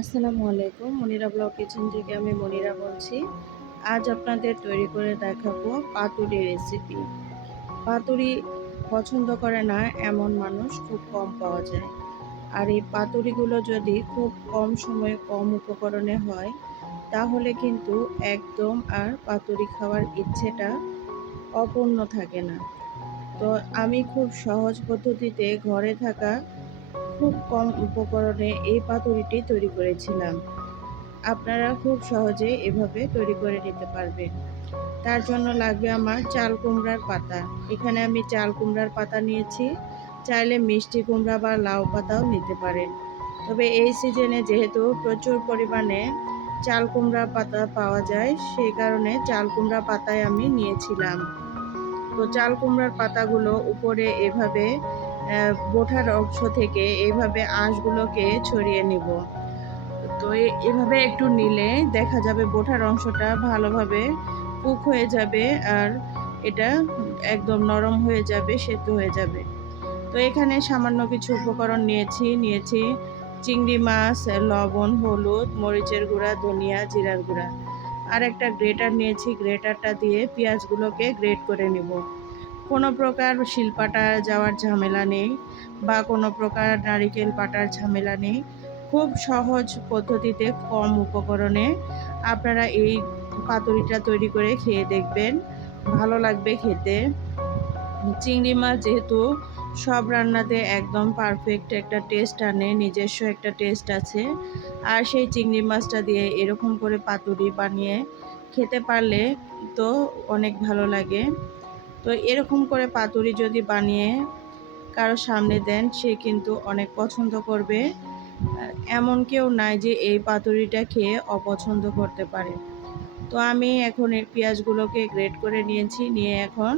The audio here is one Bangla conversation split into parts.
আসসালামু আলাইকুম। মনিরা ব্লগ কিচেন থেকে আমি মনিরা বলছি। আজ আপনাদের তৈরি করে দেখাবো পাতুরি রেসিপি। পাতুরি পছন্দ করে না এমন মানুষ খুব কম পাওয়া যায়। আর এই পাতুরিগুলো যদি খুব কম সময়ে কম উপকরণে হয় তাহলে কিন্তু একদম আর পাতুরি খাওয়ার ইচ্ছেটা অপূর্ণ থাকে না। তো আমি খুব সহজ পদ্ধতিতে ঘরে থাকা খুব কম উপকরণে এই পাতুরিটি তৈরি করেছিলাম। আপনারা খুব সহজে এভাবে তৈরি করে নিতে পারবেন। তার জন্য লাগবে আমার চাল কুমড়ার পাতা। এখানে আমি চাল কুমড়ার পাতা নিয়েছি। চাইলে মিষ্টি কুমড়া বা লাউ পাতাও নিতে পারেন। তবে এই সিজনে যেহেতু প্রচুর পরিমাণে চাল কুমড়া পাতা পাওয়া যায়, সেই কারণে চাল কুমড়া পাতায় আমি নিয়েছিলাম। তো চাল কুমড়ার পাতাগুলো উপরে এভাবে বোটার অংশ থেকে এভাবে আঁশগুলোকে ছড়িয়ে নিব। তো এভাবে একটু নিলে দেখা যাবে বোটার অংশটা ভালোভাবে কুক হয়ে যাবে আর এটা একদম নরম হয়ে যাবে, সেদ্ধ হয়ে যাবে। তো এখানে সামান্য কিছু উপকরণ নিয়েছি চিংড়ি মাছ, লবণ, হলুদ, মরিচের গুঁড়া, ধনিয়া, জিরার গুঁড়া। আর একটা গ্রেটার নিয়েছি, গ্রেটারটা দিয়ে পেঁয়াজগুলোকে গ্রেট করে নিব। কোনো প্রকার শিলপাটা যাওয়ার ঝামেলা নেই বা কোনো প্রকার নারিকেল পাটার ঝামেলা নেই। খুব সহজ পদ্ধতিতে কম উপকরণে আপনারা এই পাতুরিটা তৈরি করে খেয়ে দেখবেন, ভালো লাগবে খেতে। চিংড়ি মাছ যেহেতু সব রান্নাতে একদম পারফেক্ট একটা টেস্ট আনে, নিজস্ব একটা টেস্ট আছে। আর সেই চিংড়ি মাছটা দিয়ে এরকম করে পাতুরি বানিয়ে খেতে পারলে তো অনেক ভালো লাগে। তো এরকম করে পাতুরি যদি বানিয়ে কারো সামনে দেন, সে কিন্তু অনেক পছন্দ করবে। এমন কেউ নাই যে এই পাতুরিটা খেয়ে অপছন্দ করতে পারে। তো আমি এখন এই পেঁয়াজগুলোকে গ্রেট করে নিয়েছি, নিয়ে এখন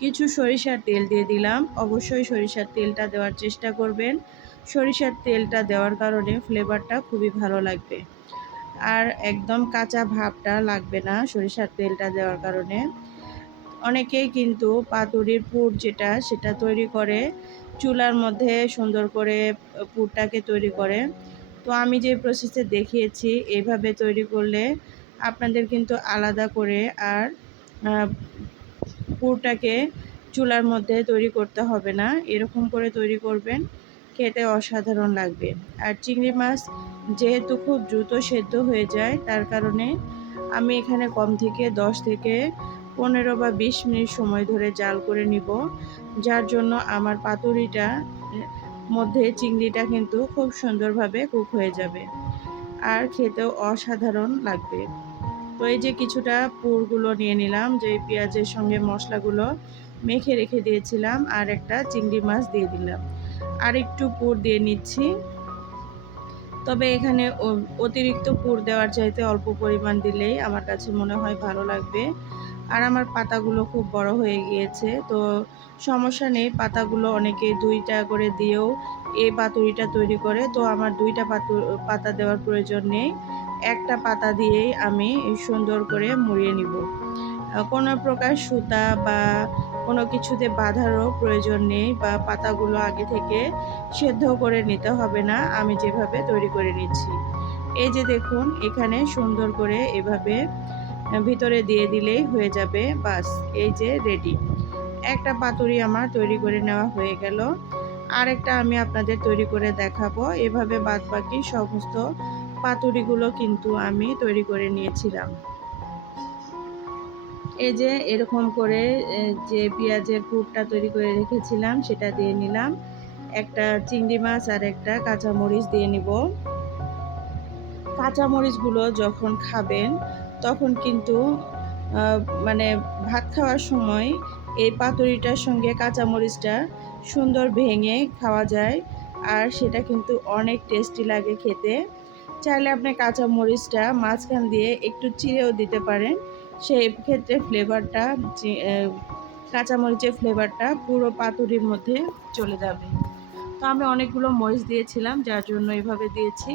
কিছু সরিষার তেল দিয়ে দিলাম। অবশ্যই সরিষার তেলটা দেওয়ার চেষ্টা করবেন। সরিষার তেলটা দেওয়ার কারণে ফ্লেভারটা খুবই ভালো লাগবে। আর একদম কাঁচা ভাবটা লাগবে না সরিষার তেলটা দেওয়ার কারণে। অনেকেই কিন্তু পাতুরির পুর সেটা তৈরি করে চুলার মধ্যে সুন্দর করে পুরটাকে তৈরি করে। তো আমি যে প্রসেসে দেখিয়েছি এইভাবে তৈরি করলে আপনাদের কিন্তু আলাদা করে আর পুরটাকে চুলার মধ্যে তৈরি করতে হবে না। এরকম করে তৈরি করবেন, খেতে অসাধারণ লাগবে। আর চিংড়ি মাছ যেহেতু খুব দ্রুত সেদ্ধ হয়ে যায়, তার কারণে আমি এখানে কম থেকে 10 থেকে 15 বা 20 মিনিট সময় ধরে জাল করে নিব, যার জন্য আমার পাতুরিটা মধ্যে চিংড়িটা কিন্তু খুব সুন্দরভাবে কুক হয়ে যাবে আর খেতেও অসাধারণ লাগবে। তো এই যে কিছুটা পুরগুলো নিয়ে নিলাম, যে পেঁয়াজের সঙ্গে মশলাগুলো মেখে রেখে দিয়েছিলাম, আর একটা চিংড়ি মাছ দিয়ে দিলাম, আর একটু পুর দিয়ে নিচ্ছি। তবে এখানে অতিরিক্ত পুর দেওয়ার চাইতে অল্প পরিমাণ দিলেই আমার কাছে মনে হয় ভালো লাগবে। আর আমার পাতাগুলো খুব বড় হয়ে গিয়েছে, তো সমস্যা নেই। পাতাগুলো অনেকে 2টা করে দিয়েও এই পাতুরিটা তৈরি করে। তো আমার 2টা পাতা দেওয়ার প্রয়োজন নেই। একটা পাতা দিয়েই আমি সুন্দর করে মুড়িয়ে নিব। কোনো প্রকার সুতা বা কোনো কিছুতে বাঁধারও প্রয়োজন নেই, বা পাতাগুলো আগে থেকে সেদ্ধ করে নিতে হবে না। আমি যেভাবে তৈরি করে নিচ্ছি, এই যে দেখুন, এখানে সুন্দর করে এভাবে ভিতরে দিয়ে দিলেই হয়ে যাবে। বাস, এই যে রেডি। একটা পাতুরি আমার তৈরি করে নেওয়া হয়ে গেল। আরেকটা আমি আপনাদের তৈরি করে দেখাবো। এভাবে বাদবাকি সমস্ত পাতুরিগুলো কিন্তু আমি তৈরি করে নিয়েছিলাম। এই যে এরকম করে যে পেঁয়াজের পুরটা তৈরি করে রেখেছিলাম সেটা দিয়ে নিলাম। একটা চিংড়ি মাছ আর একটা কাঁচামরিচ দিয়ে নিব। কাঁচামরিচগুলো যখন খাবেন তখন কিন্তু মানে ভাত খাওয়ার সময় এই পাতুরিটার সঙ্গে কাঁচামরিচটা সুন্দর ভেঙে খাওয়া যায়, আর সেটা কিন্তু অনেক টেস্টি লাগে খেতে। চাইলে আপনি কাঁচামরিচটা মাঝখান দিয়ে একটু চিড়েও দিতে পারেন, সেই ক্ষেত্রে ফ্লেভারটা কাঁচামরিচের ফ্লেভারটা পুরো পাতুরির মধ্যে চলে যাবে। তো আমি অনেকগুলো মরিচ দিয়েছিলাম, যার জন্য এভাবে দিয়েছি।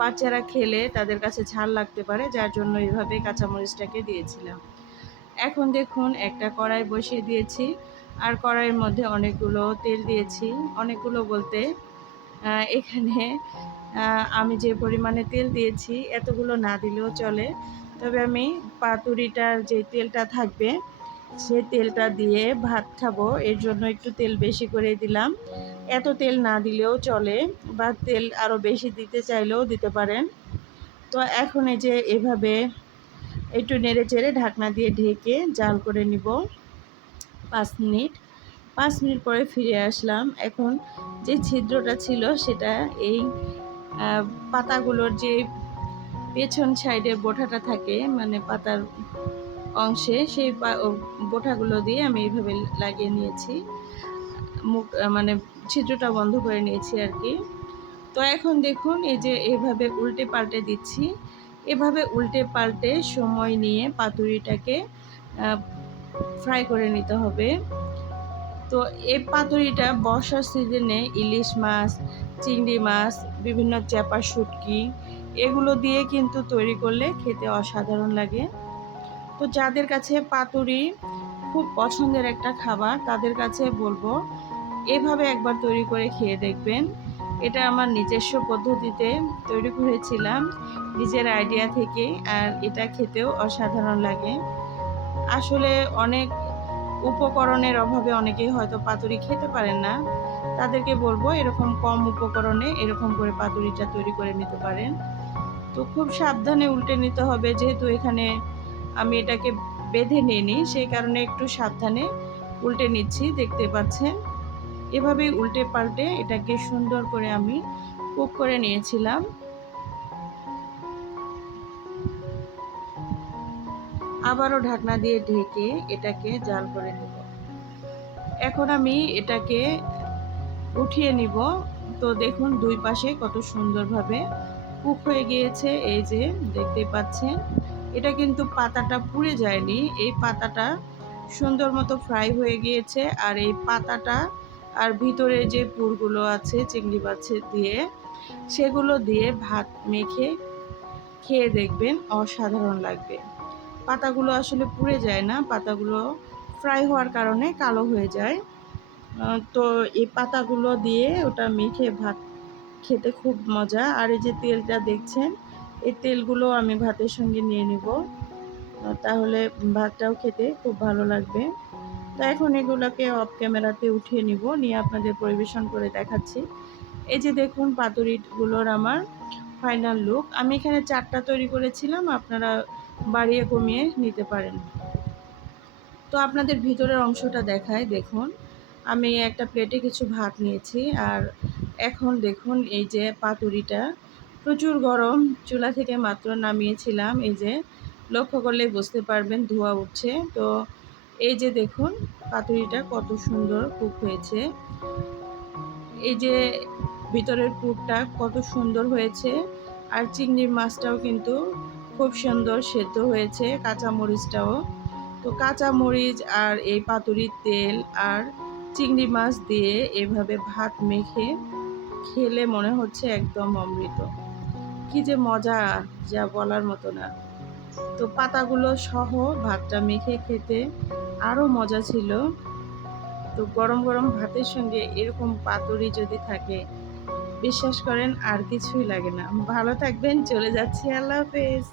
বাচ্চারা খেলে তাদের কাছে ঝাল লাগতে পারে, যার জন্য এভাবে কাঁচামরিচটাকে দিয়েছিলাম। এখন দেখুন, একটা কড়াই বসিয়ে দিয়েছি, আর কড়াইয়ের মধ্যে অনেকগুলো তেল দিয়েছি। অনেকগুলো বলতে এখানে আমি যে পরিমাণে তেল দিয়েছি এতগুলো না দিলেও চলে, তবে আমি পাতুরিটার যে তেলটা থাকবে সে তেলটা দিয়ে ভাত খাবো, এর জন্য একটু তেল বেশি করে দিলাম। এত তেল না দিলেও চলে, বা তেল আরও বেশি দিতে চাইলেও দিতে পারেন। তো এখন এই যে এভাবে একটু নেড়ে চেড়ে ঢাকনা দিয়ে ঢেকে জাল করে নিব 5 মিনিট। 5 মিনিট পরে ফিরে আসলাম। এখন যে ছিদ্রটা ছিল সেটা এই পাতাগুলোর যে পেছন সাইডে বোঁটাটা থাকে, মানে পাতার অংশে, সেই বোঁটাগুলো দিয়ে আমি এইভাবে লাগিয়ে নিয়েছি, মুখ মানে ছিদ্রটা বন্ধ করে নিয়েছি আর কি। তো এখন দেখুন এই যে এভাবে উল্টে পাল্টে দিচ্ছি। এভাবে উল্টে পাল্টে সময় নিয়ে পাতুরিটাকে ফ্রাই করে নিতে হবে। তো এই পাতুরিটা বর্ষার সিজনে ইলিশ মাছ, চিংড়ি মাছ, বিভিন্ন চ্যাপা শুটকি এগুলো দিয়ে কিন্তু তৈরি করলে খেতে অসাধারণ লাগে। তো যাদের কাছে পাতুরি খুব পছন্দের একটা খাবার, তাদের কাছে বলবো এভাবে একবার তৈরি করে খেয়ে দেখবেন। এটা আমার নিজস্ব পদ্ধতিতে তৈরি করেছিলাম, নিজের আইডিয়া থেকে, আর এটা খেতেও অসাধারণ লাগে। আসলে অনেক উপকরণের অভাবে অনেকেই হয়তো পাতুরি খেতে পারেন না, তাদেরকে বলবো এরকম কম উপকরণে এরকম করে পাতুরিটা তৈরি করে নিতে পারেন। তো খুব সাবধানে উল্টে নিতে হবে, যেহেতু এখানে আমি এটাকে বেঁধে নিইনি, সেই কারণে একটু সাবধানে উল্টে নিচ্ছি, দেখতে পাচ্ছেন। এভাবেই উল্টে পাল্টে এটাকে সুন্দর করে আমি কুক করে নিয়েছিলাম। আবারও ঢাকনা দিয়ে ঢেকে এটাকে জাল করে নেব। এখন আমি এটাকে উঠিয়ে নিব। তো দেখুন দুই পাশে কত সুন্দরভাবে কুক হয়ে গিয়েছে, এই যে দেখতে পাচ্ছেন। এটা কিন্তু পাতাটা পুড়ে যায়নি, এই পাতাটা সুন্দর মতো ফ্রাই হয়ে গিয়েছে। আর এই পাতাটা আর ভিতরে যে পুরগুলো আছে চিংড়ি মাছের দিয়ে, সেগুলো দিয়ে ভাত মেখে খেয়ে দেখবেন, অসাধারণ লাগবে। পাতাগুলো আসলে পুড়ে যায় না, পাতাগুলো ফ্রাই হওয়ার কারণে কালো হয়ে যায়। তো এই পাতাগুলো দিয়ে ওটা মেখে ভাত খেতে খুব মজা। আর এই যে তেলটা দেখছেন, এই তেলগুলো আমি ভাতের সঙ্গে নিয়ে নিব, তাহলে ভাতটাও খেতে খুব ভালো লাগবে। তো এখন এগুলোকে অফ ক্যামেরাতে উঠিয়ে নিব, নিয়ে আপনাদের পরিবেশন করে দেখাচ্ছি। এই যে দেখুন পাতুরিগুলোর আমার ফাইনাল লুক। আমি এখানে 4টা তৈরি করেছিলাম, আপনারা বাড়িয়ে কমিয়ে নিতে পারেন। তো আপনাদের ভিতরের অংশটা দেখায়, দেখুন আমি একটা প্লেটে কিছু ভাত নিয়েছি। আর এখন দেখুন এই যে পাতুরিটা প্রচুর গরম, চুলা থেকে মাত্র নামিয়েছিলাম। এই যে লক্ষ্য করলেই বুঝতে পারবেন ধোঁয়া উঠছে। তো এই যে দেখুন পাতুরিটা কত সুন্দর কুক হয়েছে, এই যে ভিতরের পুরটা কত সুন্দর হয়েছে। আর চিংড়ির মাছটাও কিন্তু খুব সুন্দর সেদ্ধ হয়েছে, কাঁচা মরিচটাও। তো কাঁচা মরিচ আর এই পাতুরির তেল আর চিংড়ি মাছ দিয়ে এভাবে ভাত মেখে খেলে মনে হচ্ছে একদম অমৃত। কি যে মজা, যা বলার মতো না। তো পাতাগুলো সহ ভাতটা মেখে খেতে আরও মজা ছিল। তো গরম গরম ভাতের সঙ্গে এরকম পাতুরি যদি থাকে, বিশ্বাস করেন আর কিছুই লাগে না। ভালো থাকবেন, চলে যাচ্ছি, আল্লাহ হাফেজ।